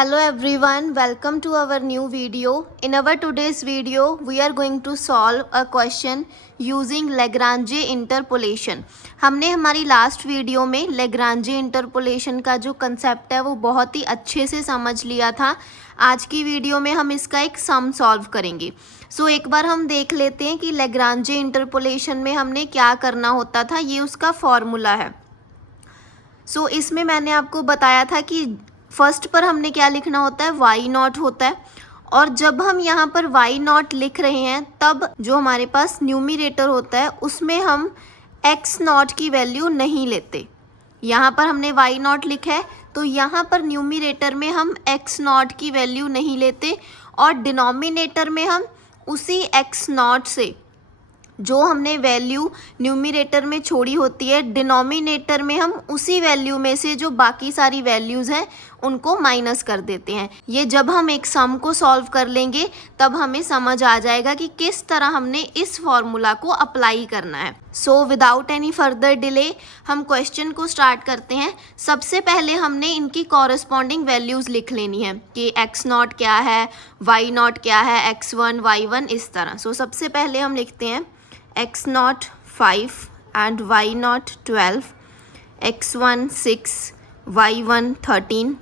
Hello everyone, welcome to our new video. In our today's video, we are going to solve a question using Lagrange interpolation. हमने हमारी last video में Lagrange interpolation का जो concept है वो बहुत ही अच्छे से समझ लिया था. आज की वीडियो में हम इसका एक सम सॉल्व करेंगे. एक बार हम देख लेते हैं कि Lagrange interpolation में हमने क्या करना होता था. ये उसका फॉर्मूला है. इसमें मैंने आपको बताया था कि फर्स्ट पर हमने क्या लिखना होता है, वाई नॉट होता है. और जब हम यहाँ पर वाई नॉट लिख रहे हैं तब जो हमारे पास न्यूमरेटर होता है उसमें हम एक्स नॉट की वैल्यू नहीं लेते. यहाँ पर हमने वाई नॉट लिखा है तो यहाँ पर न्यूमरेटर में हम एक्स नॉट की वैल्यू नहीं लेते और डिनोमिनेटर में हम उसी एक्स नॉट से जो हमने वैल्यू न्यूमरेटर में छोड़ी होती है डिनोमिनेटर में हम उसी वैल्यू में से जो बाकी सारी वैल्यूज़ हैं उनको माइनस कर देते हैं. ये जब हम एक सम को सॉल्व कर लेंगे तब हमें समझ आ जाएगा कि किस तरह हमने इस फॉर्मूला को अप्लाई करना है. विदाउट एनी फर्दर डिले हम क्वेश्चन को स्टार्ट करते हैं. सबसे पहले हमने इनकी कॉरस्पॉन्डिंग वैल्यूज़ लिख लेनी है कि एक्स नॉट क्या है, वाई नॉट क्या है, x1 y1 इस तरह. सबसे पहले हम लिखते हैं x naught 5 and y naught 12, x1 6, y1 13,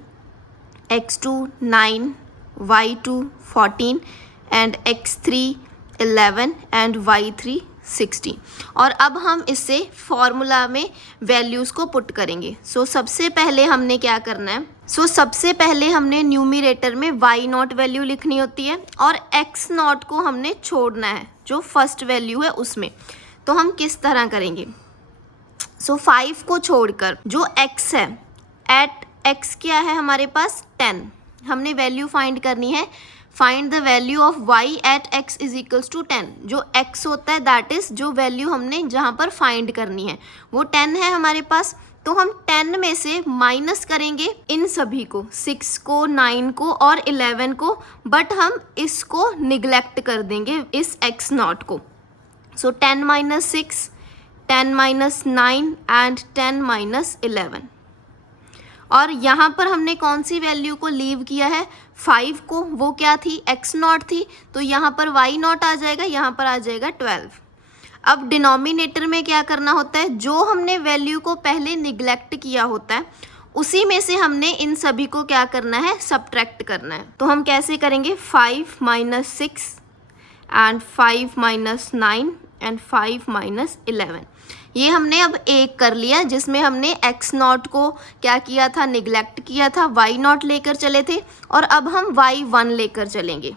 x2 9, y2 14 and x3 11 and y3 16. और अब हम इससे फॉर्मूला में वैल्यूज़ को पुट करेंगे. सबसे पहले हमने क्या करना है, सबसे पहले हमने न्यूमरेटर में वाई नॉट वैल्यू लिखनी होती है और एक्स नॉट को हमने छोड़ना है जो फर्स्ट वैल्यू है उसमें. तो हम किस तरह करेंगे, 5 को छोड़कर जो x है एट x क्या है हमारे पास 10. हमने वैल्यू फाइंड करनी है. Find the value of y at x is equals to 10. जो x होता है दैट इज़ जो वैल्यू हमने जहाँ पर फाइंड करनी है वो 10 है हमारे पास. तो हम 10 में से माइनस करेंगे इन सभी को, 6 को, 9 को और 11 को, बट हम इसको निगलेक्ट कर देंगे इस x नॉट को. 10 माइनस 6, 10 माइनस 9 एंड 10 माइनस 11. और यहाँ पर हमने कौन सी वैल्यू को लीव किया है, 5 को. वो क्या थी, x नॉट थी. तो यहाँ पर y नॉट आ जाएगा, यहाँ पर आ जाएगा 12. अब डिनोमिनेटर में क्या करना होता है, जो हमने वैल्यू को पहले निगलेक्ट किया होता है उसी में से हमने इन सभी को क्या करना है, सब्ट्रैक्ट करना है. तो हम कैसे करेंगे, 5 minus 6 and 5 minus 9 and 5 minus 11. ये हमने अब एक कर लिया जिसमें हमने x नॉट को क्या किया था, निगलेक्ट किया था, y नॉट लेकर चले थे और अब हम y1 लेकर चलेंगे.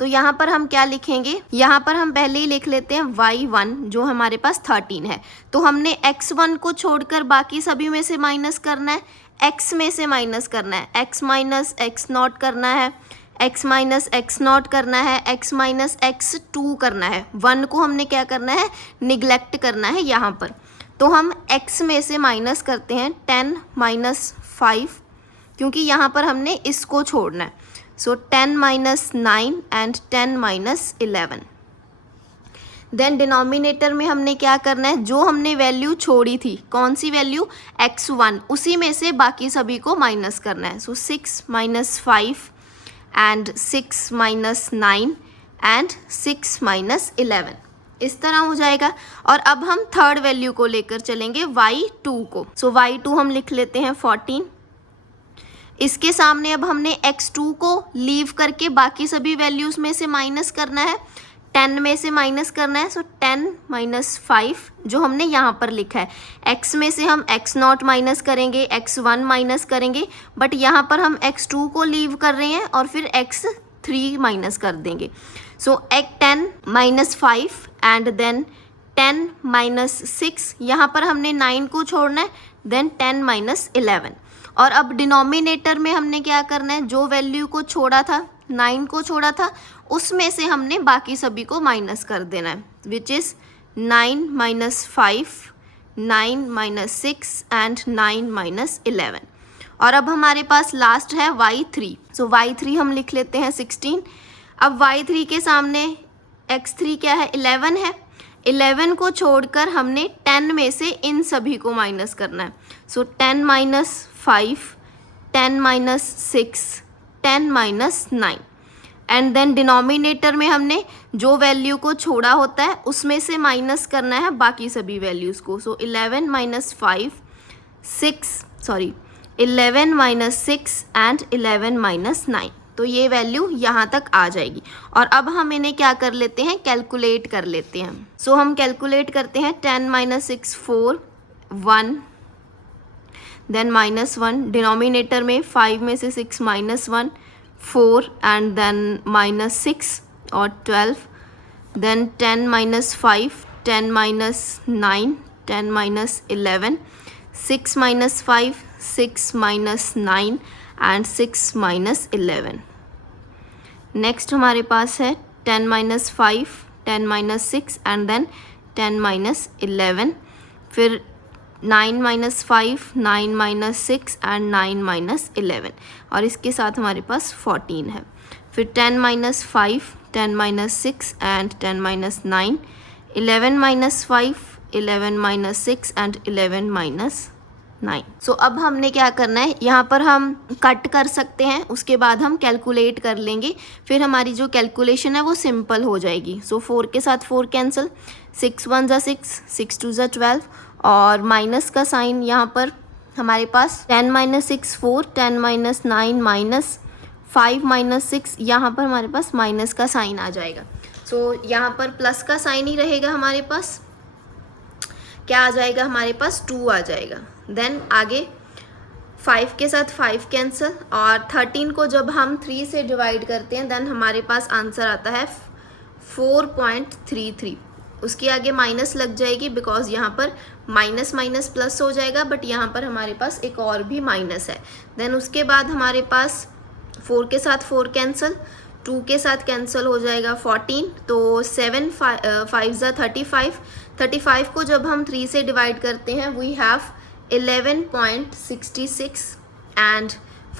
तो यहाँ पर हम क्या लिखेंगे, यहाँ पर हम पहले ही लिख लेते हैं y1 जो हमारे पास 13 है. तो हमने x1 को छोड़कर बाकी सभी में से माइनस करना है, x में से माइनस करना है, x माइनस x नॉट करना है, x माइनस x नॉट करना है, x माइनस x2 करना है. 1 को हमने क्या करना है, निगलेक्ट करना है यहाँ पर. तो हम x में से माइनस करते हैं 10 माइनस 5 क्योंकि यहाँ पर हमने इसको छोड़ना है. 10 minus 9 and 10 minus 11. Than denominator में हमने क्या करना है, जो हमने वैल्यू छोड़ी थी, कौन सी वैल्यू, x1, उसी में से बाकी सभी को माइनस करना है. 6 minus 5 and 6 minus 9 and 6 minus 11. इस तरह हो जाएगा. और अब हम थर्ड वैल्यू को लेकर चलेंगे y2 को. y2 हम लिख लेते हैं 14. इसके सामने अब हमने x2 को लीव करके बाकी सभी वैल्यूज़ में से माइनस करना है, 10 में से माइनस करना है. 10 माइनस 5 जो हमने यहाँ पर लिखा है, x में से हम x नॉट माइनस करेंगे, x1 माइनस करेंगे, बट यहाँ पर हम x2 को लीव कर रहे हैं और फिर x3 माइनस कर देंगे. 10 माइनस 5 एंड देन 10 माइनस 6, यहाँ पर हमने 9 को छोड़ना है, देन 10 माइनस 11. और अब डिनोमिनेटर में हमने क्या करना है, जो वैल्यू को छोड़ा था, 9 को छोड़ा था, उसमें से हमने बाकी सभी को माइनस कर देना है, which is 9 minus 5, 9 minus 6 and 9 minus 11. और अब हमारे पास लास्ट है y3. y3 हम लिख लेते हैं 16. अब y3 के सामने x3 क्या है, 11 है. 11 को छोड़कर हमने 10 में से इन सभी को माइनस करना है. 10 minus 5, 10 minus 6, 10 minus 9 and than denominator में हमने जो वैल्यू को छोड़ा होता है उसमें से माइनस करना है बाकी सभी वैल्यूज़ को. सो 11 माइनस 5, 11 माइनस 6 एंड 11 माइनस 9. तो ये वैल्यू यहाँ तक आ जाएगी. और अब हम इन्हें क्या कर लेते हैं, कैलकुलेट कर लेते हैं. सो हम कैलकुलेट करते हैं. 10 माइनस 6 4, 1, देन माइनस 1, डिनोमिनेटर में 5 में से 6 माइनस 1, 4 एंड देन माइनस 6 और 12, then 10 minus 5, 10 minus 9, 10 minus 11, 6 minus 5, 6 minus 9 and 6 minus 11. Next हमारे पास है 10 minus 5, 10 minus 6 and then 10 minus 11. फिर 9 माइनस 5, 9 माइनस 6 एंड 9 माइनस 11 और इसके साथ हमारे पास 14 है. फिर 10 minus 5, 10 minus 6 and 10 minus 9, 11 minus 5, 11 minus 6 and 11 minus 9. सो अब हमने क्या करना है, यहाँ पर हम कट कर सकते हैं, उसके बाद हम कैलकुलेट कर लेंगे. फिर हमारी जो कैलकुलेशन है वो सिंपल हो जाएगी. सो 4 के साथ 4 कैंसिल, 6 1 ज़ा 6, 6 2 ज़ा 12 और माइनस का साइन यहाँ पर हमारे पास 10 माइनस 6 4, 10 माइनस 9 माइनस 5 माइनस 6, यहाँ पर हमारे पास माइनस का साइन आ जाएगा. सो यहाँ पर प्लस का साइन ही रहेगा. हमारे पास क्या आ जाएगा, हमारे पास 2 आ जाएगा. देन आगे 5 के साथ 5 कैंसिल और 13 को जब हम 3 से डिवाइड करते हैं देन हमारे पास आंसर आता है 4.33. उसके आगे माइनस लग जाएगी बिकॉज यहाँ पर माइनस माइनस प्लस हो जाएगा, बट यहाँ पर हमारे पास एक और भी माइनस है. देन उसके बाद हमारे पास 4 के साथ 4 कैंसिल, 2 के साथ कैंसिल हो जाएगा 14. तो 7 5 ज़ा 35, 35 को जब हम 3 से डिवाइड करते हैं वी हैव 11.66 एंड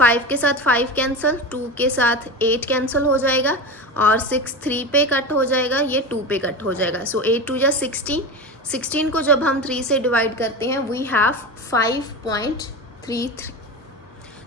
5 के साथ 5 कैंसिल, 2 के साथ 8 कैंसिल हो जाएगा और 6 3 पे कट हो जाएगा, ये 2 पे कट हो जाएगा. सो 8 2 जा 16, 16 को जब हम 3 से डिवाइड करते हैं वी हैव 5.33.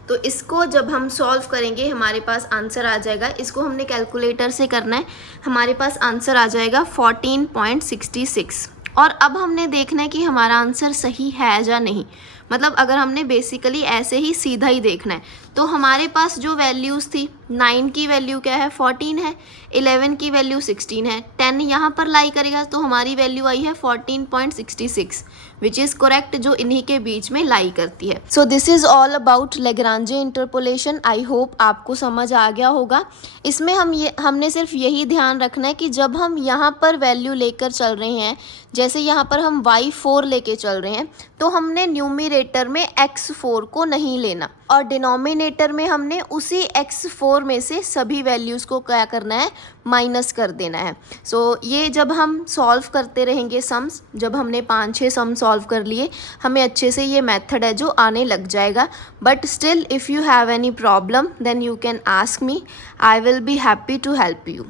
तो इसको जब हम सॉल्व करेंगे हमारे पास आंसर आ जाएगा. इसको हमने कैलकुलेटर से करना है. हमारे पास आंसर आ जाएगा 14.66. और अब हमने देखना है कि हमारा आंसर सही है या नहीं. मतलब अगर हमने बेसिकली ऐसे ही सीधा ही देखना है तो हमारे पास जो वैल्यूज़ थी 9 की वैल्यू क्या है 14 है, 11 की वैल्यू 16 है, 10 यहाँ पर लाई करेगा तो हमारी वैल्यू आई है 14.66 विच इज़ करेक्ट, जो इन्हीं के बीच में लाई करती है. So this is all about Lagrange interpolation. I hope आपको समझ आ गया होगा. इसमें हमने सिर्फ यही ध्यान रखना है कि जब हम यहाँ पर वैल्यू लेकर चल रहे हैं, जैसे यहाँ पर हम y4 लेके चल रहे हैं तो हमने न्यूमरेटर में x4 को नहीं लेना और डिनोमिनेटर में हमने उसी x4 में से सभी वैल्यूज़ को क्या करना है, माइनस कर देना है. सो ये जब हम सॉल्व करते रहेंगे सम्स, जब हमने 5-6 सम सॉल्व कर लिए हमें अच्छे से ये मेथड है जो आने लग जाएगा. But still if you have any problem then you can ask me, I will be happy to help you.